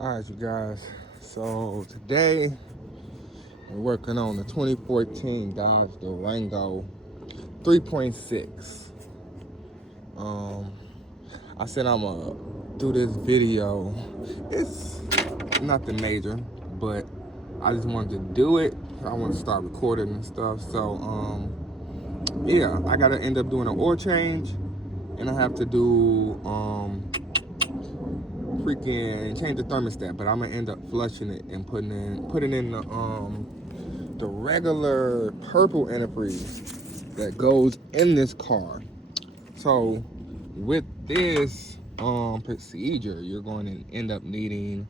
All right, you guys. So today we're working on the 2014 Dodge Durango 3.6. I said I'm gonna do this video. It's nothing major, but I just wanted to do it. I want to start recording and stuff. So yeah, I gotta end up doing an oil change, and I have to do freaking change the thermostat, but I'm gonna end up flushing it and putting in the regular purple antifreeze that goes in this car. So with this procedure, you're going to end up needing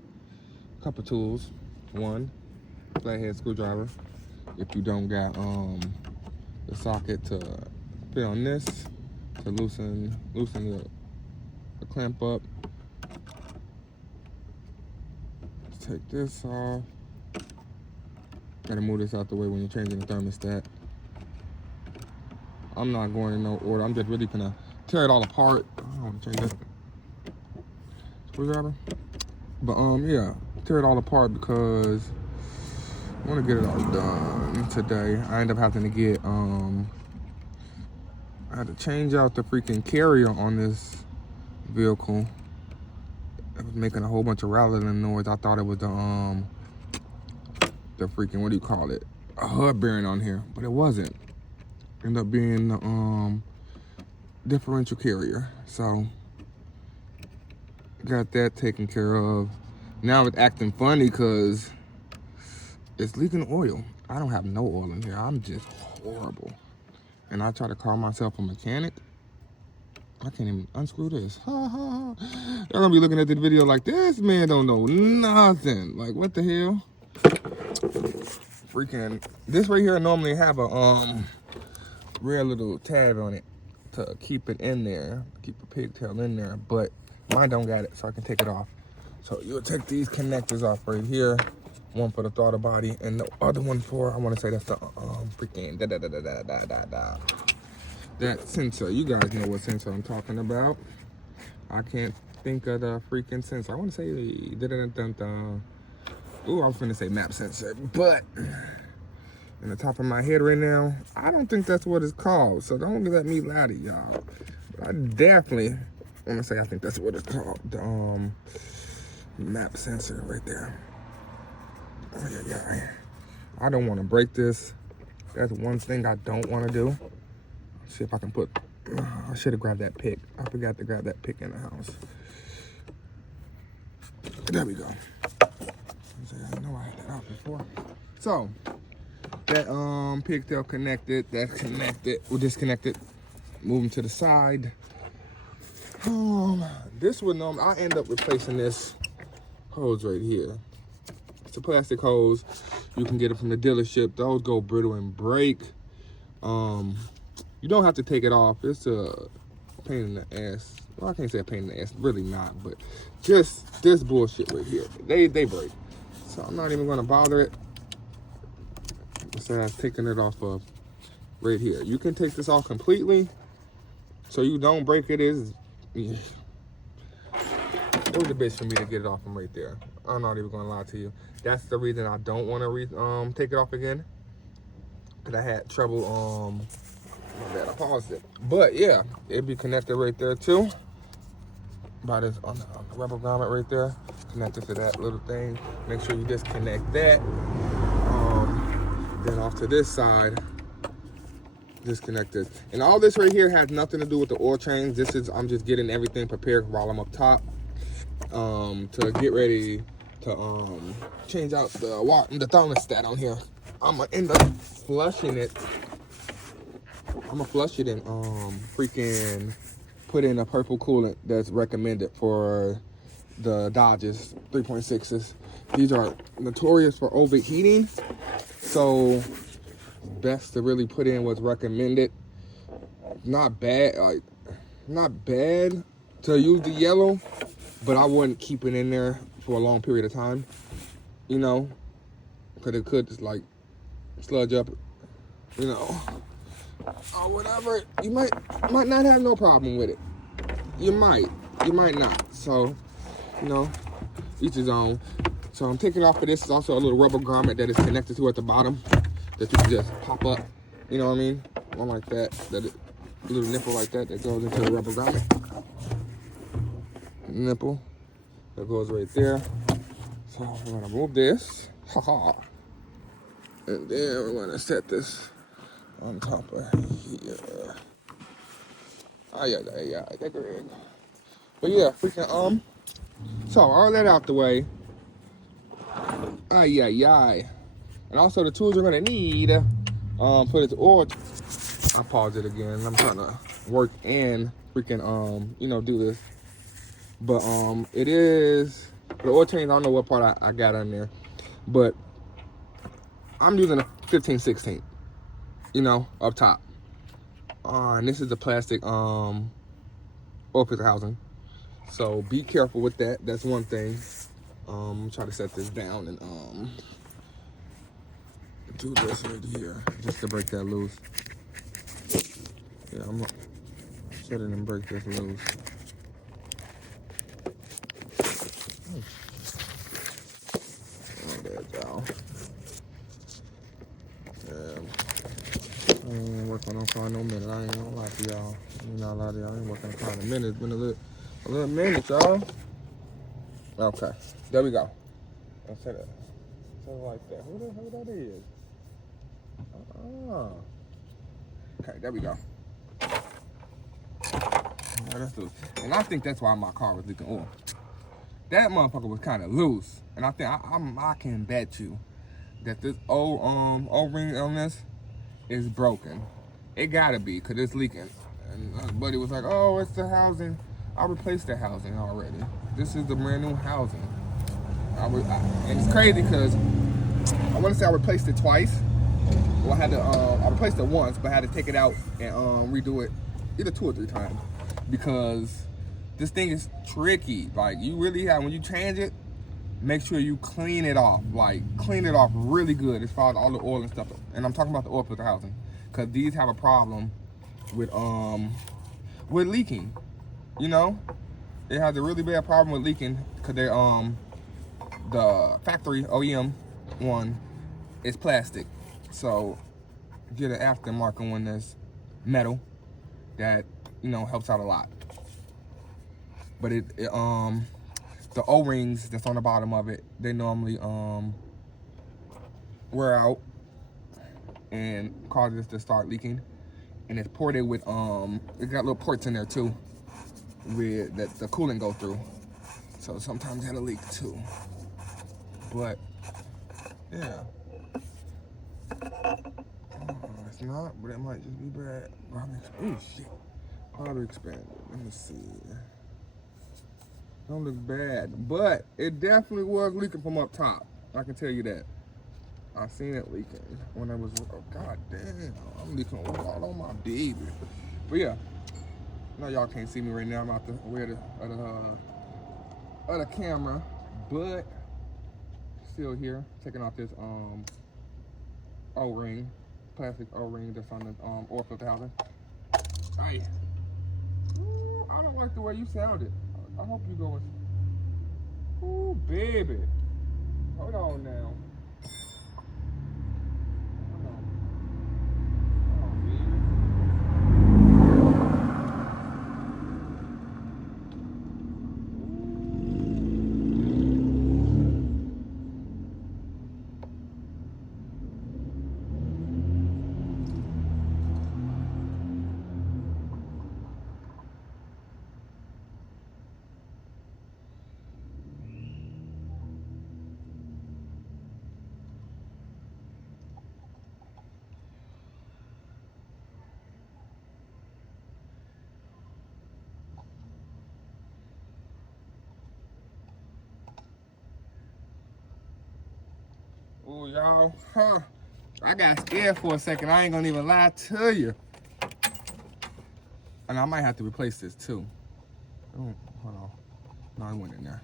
a couple tools. One, flathead screwdriver. If you don't got the socket to fit on this to loosen the clamp up. Take this off. Gotta move this out the way when you're changing the thermostat. I'm not going in no order. I'm just really gonna tear it all apart. I don't want to change that screwdriver. But yeah, tear it all apart because I want to get it all done today. I end up having to get I had to change out the freaking carrier on this vehicle. It was making a whole bunch of rattling noise. I thought it was the freaking, what do you call it? A hub bearing on here, but it wasn't. Ended up being the differential carrier. So got that taken care of. Now it's acting funny because it's leaking oil. I don't have no oil in here. I'm just horrible. And I try to call myself a mechanic. I can't even unscrew this. Ha ha ha. They're gonna be looking at the video like, this man don't know nothing. Like, what the hell? Freaking, this right here normally have a real little tab on it to keep it in there, keep the pigtail in there, but mine don't got it, so I can take it off. So you'll take these connectors off right here, one for the throttle body, and the other one for, I want to say that's the freaking that sensor. You guys know what sensor I'm talking about. I can't think of the freaking sensor. I want to say ooh, I was gonna say map sensor, but in the top of my head right now, I don't think that's what it's called. So don't let me lie to y'all. But I definitely want to say I think that's what it's called. The map sensor right there. Oh yeah. I don't want to break this. That's one thing I don't want to do. Let's see if I can put. I should have grabbed that pick. I forgot to grab that pick in the house. There we go. I know I had that out before. So that pigtail connected, that's connected, we'll disconnect it, move them to the side. This would normally, I end up replacing this hose right here. It's a plastic hose. You can get it from the dealership. Those go brittle and break. You don't have to take it off. It's a pain in the ass. Well, I can't say a pain in the ass, really not, but just this bullshit right here. They break. So I'm not even gonna bother it. Besides taking it off of right here. You can take this off completely so you don't break it. It was a bitch for me to get it off from right there. I'm not even gonna lie to you. That's the reason I don't want to take it off again. Cause I had trouble. My bad, I paused it. But yeah, it'd be connected right there too. By this on the rubber grommet right there, connected to that little thing. Make sure you disconnect that. Then off to this side, disconnected. And all this right here has nothing to do with the oil change. This is, I'm just getting everything prepared while I'm up top to get ready to change out the thermostat on here. I'm gonna end up flushing it. I'm gonna flush it and freaking put in a purple coolant that's recommended for the Dodges 3.6s. These are notorious for overheating. So best to really put in what's recommended. Not bad to use the yellow, but I wouldn't keep it in there for a long period of time, you know, because it could just like sludge up, you know, or whatever. You might not have no problem with it. You might not. So, you know, each his own. So I'm taking off of this. It's also a little rubber grommet that is connected to at the bottom that you can just pop up. You know what I mean? One like that. A little nipple like that goes into the rubber grommet. Nipple that goes right there. So we're gonna move this. Haha. And then we're gonna set this on top of here. Oh yeah, that's great. But yeah, freaking so all that out the way. And also the tools you're gonna need for this oil. I paused it again. I'm trying to work and freaking do this. But it is the oil change. I don't know what part I got on there, but I'm using a 15/16, up top. And this is the plastic oil filter housing. So be careful with that. That's one thing. Try to set this down and do this right here just to break that loose. Yeah, I'm gonna set it and break this loose. Oh, there it go. Yeah. I ain't working on car no minute. I ain't gonna lie to y'all. I'm not lie to y'all. I ain't working on car in a minute. It's been a little minute, y'all. Okay, there we go. Let's set it like that. Who the hell that is? Okay, there we go. Right, that's loose. And I think that's why my car was leaking oil. That motherfucker was kind of loose, and I think I can bet you that this old O-ring on this is broken. It gotta be, cause it's leaking. And my buddy was like, "Oh, it's the housing. I replaced the housing already. This is the brand new housing." And it's crazy because I want to say I replaced it twice. Well, I replaced it once, but I had to take it out and redo it either 2 or 3 times because this thing is tricky. Like, you really have, when you change it, make sure you clean it off. Like, clean it off really good as far as all the oil and stuff. And I'm talking about the oil filter housing, because these have a problem with leaking. It has a really bad problem with leaking because they're the factory OEM one is plastic. So get an aftermarket one that's metal that helps out a lot. But the O-rings that's on the bottom of it, they normally wear out and cause this to start leaking. And it's ported with it got little ports in there too with that the coolant go through. So sometimes it'll leak too. But yeah. It's not, but it might just be bad. Oh shit. Powder expanded. Let me see. Don't look bad, but it definitely was leaking from up top. I can tell you that. I seen it leaking when I was. Oh god damn! I'm leaking all on my baby. But yeah, now y'all can't see me right now. I'm out the way of the camera, but still here, taking off this O-ring, plastic O-ring that's on the oil filter housing. Hey, I don't like the way you sounded. I hope you going. Ooh, baby. Hold on now. Hold on. Oh, baby. Ooh, y'all, I got scared for a second. I ain't gonna even lie to you. And I might have to replace this too. Oh, hold on. No, I went in there.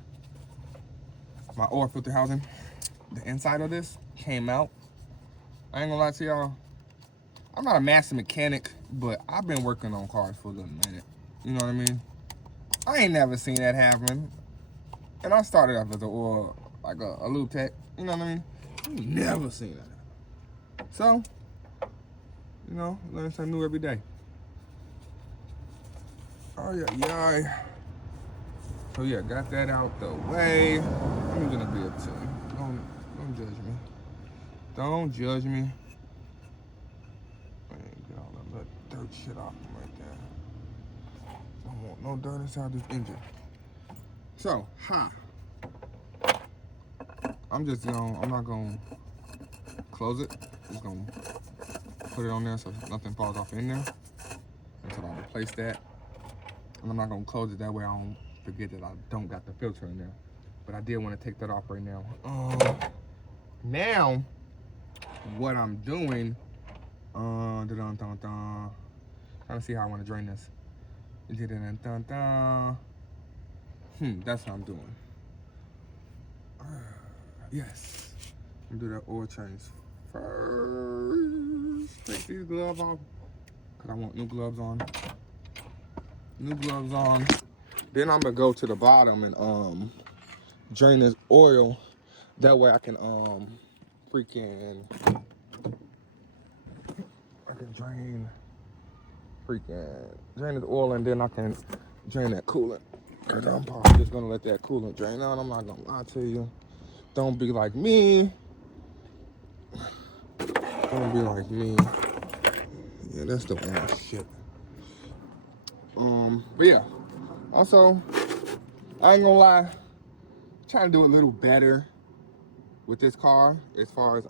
My oil filter housing, the inside of this came out. I ain't gonna lie to y'all. I'm not a master mechanic, but I've been working on cars for a little minute. You know what I mean? I ain't never seen that happen. And I started off as a oil, like a lube tech. You know what I mean? Never seen that. So, you know, learn something new every day. Oh yeah. So yeah, got that out the way. I'm gonna be up to you. Don't judge me. Don't judge me. Man, get all that dirt shit off him right there. Don't want no dirt inside this engine. So, I'm not gonna close it. Just gonna put it on there so nothing falls off in there until I replace that. And I'm not gonna close it that way I don't forget that I don't got the filter in there. But I did want to take that off right now. Now, what I'm doing, trying to see how I want to drain this. That's what I'm doing. Yes. I'm gonna do that oil change first. Take these gloves off, because I want new gloves on. Then I'm gonna go to the bottom and drain this oil. That way I can drain this oil, and then I can drain that coolant. Cause I'm probably just gonna let that coolant drain out. I'm not gonna lie to you. Don't be like me. Don't be like me. Yeah, that's the orange shit. But yeah. Also, I ain't gonna lie. Trying to do a little better with this car as far as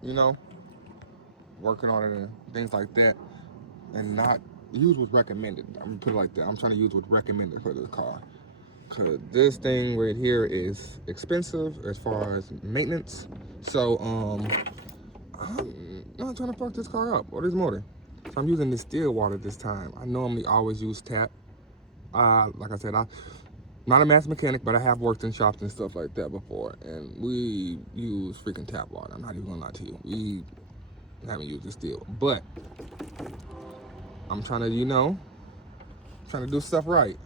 you know, working on it and things like that, and not use what's recommended. I'm gonna put it like that. I'm trying to use what's recommended for this car, cause this thing right here is expensive as far as maintenance. So I'm not trying to fuck this car up or this motor. So I'm using this still water this time. I normally always use tap. Like I said, I'm not a master mechanic, but I have worked in shops and stuff like that before, and we use freaking tap water. I'm not even gonna lie to you. We haven't used it still, but I'm trying to, trying to do stuff right.